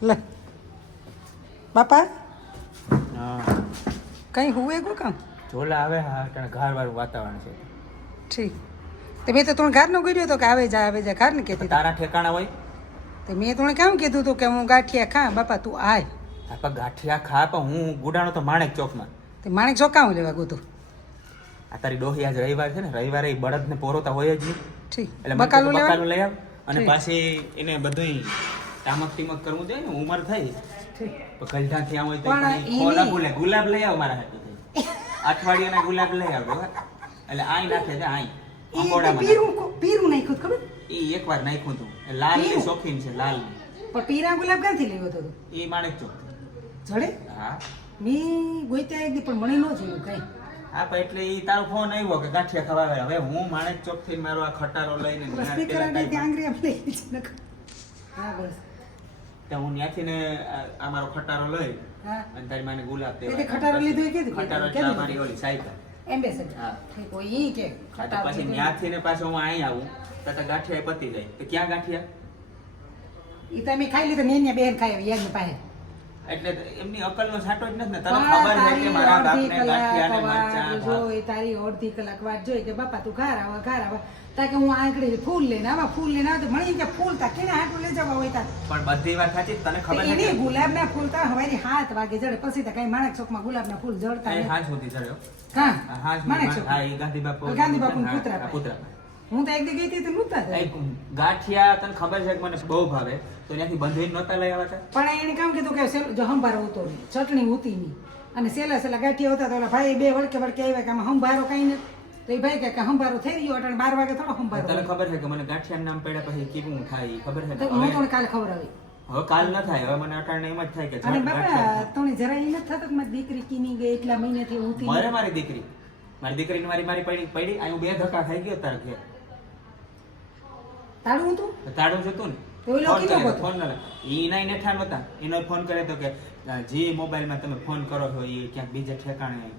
લે. બાપા? હા. કઈ હુએ ગો કામ? ઝોલા આવે હા કારણ ઘર વાળું વાતાવરણ છે. ઠીક. તે મેં તો તું ઘર નો કર્યો તો કે આવે જા આવે જા ઘર ને કહેતી તારા ઠેકાણા હોય? તે મેં તું કેમ કીધું તું કે હું ગાંઠિયા ખા? બાપા તું આય. બાપા ગાંઠિયા ખા પણ હું ગુડાણો તો માણેક ચોકમાં. તે માણેક ચોકાવું લેવા ગોતું આ તારી ડોહી આજ રવિવાર છે ને? રવિવારે બળદ બળદને પોરોતા હોય જ નહીં. ઠીક. એટલે બકાલું લેવા લઈ આવ અને પાછી એને બધુંય તામક ટીમક કરવું જોઈએ ને? ઉંમર થઈ. કલઢા થયા હોય તો નહીં. બોલે ગુલાબ લઈ આવ મારા હાથે અઠવાડિયાના ગુલાબ લઈ આવજો એટલે આઈ નાખે છે આઈ. તે પીરું પીરું નાખ્યું ખબર? ઈ એકવાર નાખ્યું હતું. લાલ? શોખીન છે લાલ પણ પીરા ગુલાબ ક્યાંથી લેવો હતો? એ માણેક ચોક. જડે? હા. મેં ગોઈતા એક દી પણ મને ન જોયું કઈ. હા પણ એટલે એ તારો ફોન આવ્યો કે ગાંઠિયા ખાવા આવ્યા. હવે હું માણેક ચોકથી મારો આ ખટારો લઈને. હા બસ. હું ત્યાંથી ને આ મારો ખટારો લઈ અને તારી માને ગુલાબ તે ખટારો લીધો કેદી ખટારો એટલે મારી ઓલી સાયકલ. એમ્બેસેડર હા. ઠીક ઈ કે ખટારો પછી. ત્યાંથી ને પાછો હું અહીં આવું તો ગાંઠિયા પતી જાય. તો ક્યાં ગાંઠિયા? ઈ તમે ખાઈ લીધો ને બેન ખાઈ પાસે એટલે એમની અકલનો છાંટો જ નથી ને તને ખબર છે કે મારા બાપને ગાંઠિયા ને મરચાં જોઈ, તારી અડધી કલાક વાત જોઈ કે બાપા તું ઘર આવા ઘર આવા. તાકે હું આંકડી ફૂલ લઈને આવા ફૂલ લઈને આવે મળી કે ફૂલ તા કેને આટલું લઈ જવા હોય તા પણ બધી વાત સાચી તને ખબર એની ગુલાબ ના ફૂલ તા હવારી હાથ વાગે જડે પછી તો કઈ માં ગુલાબ ના ફૂલ જડતા એ સુધી જડ્યો હા. હા માણેક ચોક. હા, એ ગાંધી બાપુ ગાંધી બાપુ હા, પુતળા હા, તો એક દી ગઈ હતી તો નહોતા ગાંઠિયા તને ખબર છે કે મને બહુ ભાવે? તો ત્યાંથી બંધાઈને નહોતા લઈ આવ્યા? પણ એને કામ કીધું કે જો હંભારો હતો નહીં, ચટણી ઉતી નહીં. અને સેલા સેલા ગાંઠિયા હતા તો ઓલા ભાઈ બે વળકે વળકે આવ્યા કે આમાં હંભારો કઈ નથી. તો એ ભાઈ કે કે હંભારો થઈ ગયો અટણ બાર વાગે થોડો હંભારો તને ખબર છે કે મને ગાંઠિયાનું નામ પડ્યા પછી કેવું થાય ખબર છે તો ને? હું તને કાલે આવી હવે કાલ ન થાય હવે મને અટાણ એમ જ થાય કે અને બાપા ગાંઠિયા તને જરા એ નથી થતું કે મારી દીકરી કીની ગઈ એટલા મહિનાથી ઉતી. મરે મારી દીકરી. મારી દીકરીને મારી મારી પડી પડી આ હું બે ધક્કા ખાઈ ગયો તાર ઘેર. તાળું હતું? તાળું જતું ને. એ ફોન હતો. એના નેઠા નતા એનો ફોન કરે તો કે જે મોબાઈલમાં તમે ફોન કરો છો એ ક્યાંક બીજા ઠેકાણે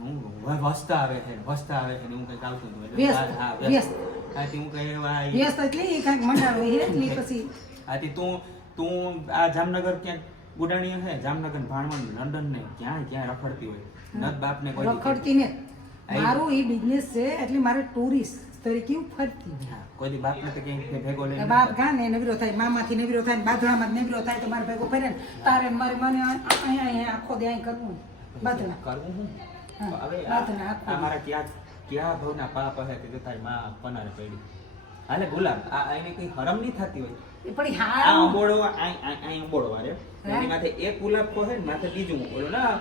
હું વસતા આવે છે વસતા આવે છે હું કંઈક આવતું હતું. હા, વ્યસ્ત. હાથી હું વ્યસ્ત એટલે એ કાંઈક મંડાણું એટલે પછી આથી તું તું આ જામનગર ક્યાંક ગુડાણીઓ હે જામનગર ભાણવાનું લંડન ને ક્યાં ક્યાં રખડતી હોય. નત બાપ ને કોઈ રખડતી ને? મારું એ બિઝનેસ છે એટલે મારે ટુરિસ્ટ તરીકે હું ફરતી કોઈ બાપ ને ક્યાંય ભેગો લઈને બાપ ગા ને નવીરો થાય મામાથી નવીરો થાય જ નવીરો થાય તો મારે ભેગો ફરે ને. તારે મારે મને અહીંયા અહીંયા આખો દે અહીં કરવું બાંધણા કરવું હું હવે આ મારા ક્યાં ક્યાં ભવના પાપ હે કે તારી માં પનારે પડી. હાલે ગુલાબ આ એને કઈ હરમ નહીં થતી હોય. પણ પણ આ હા અંબોડો આ આ અંબોડો વારે. એની માથે એક ગુલાબ કહે ને માથે બીજું ઓલો ના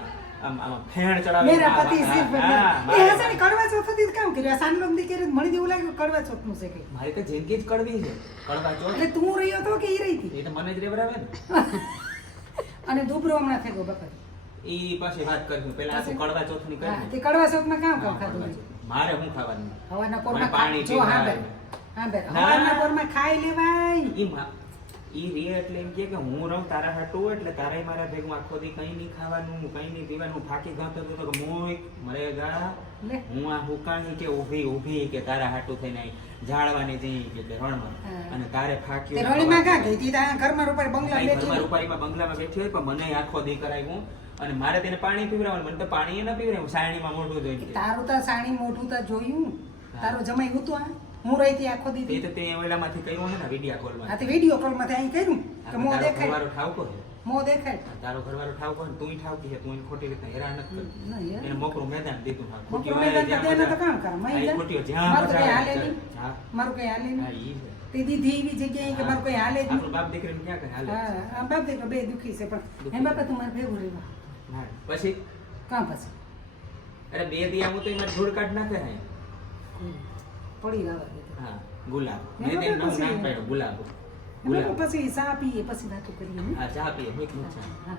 આમ આમ ફેણ ચડાવે મેરા પતિ આ- સિર્ફ એ મારે- હશે ચોથ હતી કામ કર્યું? આ સાંજનો દીકરી મળી જેવું લાગ્યું કડવા ચોથનું છે કંઈ? મારી તો જિંદગી જ કડવી છે. કડવા ચોથ? એટલે તું રહ્યો તો કે ઈ રહી હતી? એ તો મને જ રેવરાવે ને. અને દુબરો હમણાં ગયો બાપા. ઈ પછી વાત કરશું પેલા આ કડવા ચોથની હા, તે કડવા ચોથમાં કામ કામ હા, ખાધું? ચોથ. મારે શું ખાવાનું? હવાના પોરમાં પાણી જો હા પીવડાવે. હા બેન ના. પોરમાં ખાઈ લેવાય. ઈ મા- ઈ રે એટલે એમ કે હું રહું તારા હાટું એટલે તારે મારા ભેગું આખો દી કઈ નહીં ખાવાનું કઈ નહીં પીવાનું ફાકી ગાતો હતો કે મોય મરેગા લે. હું આ હુકાણી કે ઊભી ઊભી કે તારા હાટું થઈને ઝાડવાની જઈ કે રણમાં. અને તારે ફાકી રણમાં કાં ગઈ હતી ઘરમાં રૂપારી બંગલા બેઠી ઘરમાં. રૂપારીમાં બંગલામાં બેઠી હોય પણ મને આખો દી કરાવ્યું અને મારે તેને પાણી પીવડાવવાનું મને તો પાણી ન પીવડાવ્યું સાયણીમાં મોઢું જોઈ તારું તો સાણી મોઢું તો જોયું. તારો જમાઈ તો આ? હું રહી હતી આખો દીધી તે તે ઓલામાંથી કર્યું હે ને વિડિયો કોલમાં આ તે વીડિયો માંથી અહીં કર્યું કે મો દેખાય. ઘરવાળો ઠાવકો હે મો દેખાય. તારો ઘરવાળો ઠાવકો ને તુંય ઠાવકી હે તું ખોટી રીતે હેરાન ન કર એને મોકરું મેદાન દીધું હા. મોકરું મેદાન તો તેને તો કામ કરે. મય જા. ખોટીઓ જ્યાં મારું કઈ હાલે નહીં. મારું કઈ હાલે નહીં. તે દીધી એવી જગ્યાએ કે મારું કઈ હાલે જ નહીં. બાપ દીકરીને ક્યાં કઈ હાલે હા આ બાપ દીકરો બે દુખી છે પણ હે બાપા તું મારે ભેગું રહેવા. પછી? કાં પછી? અરે બે દિયા આવું તો એમાં ધૂળ કાઢ નાખે ને પડી આવે હા ગુલાબ. મેં મેં તેનું નામ નામ પાડ્યું ગુલાબ. ગુલાબ. પછી ચા પીએ પછી વાતો કરીએ હા ચા પીએ. હા.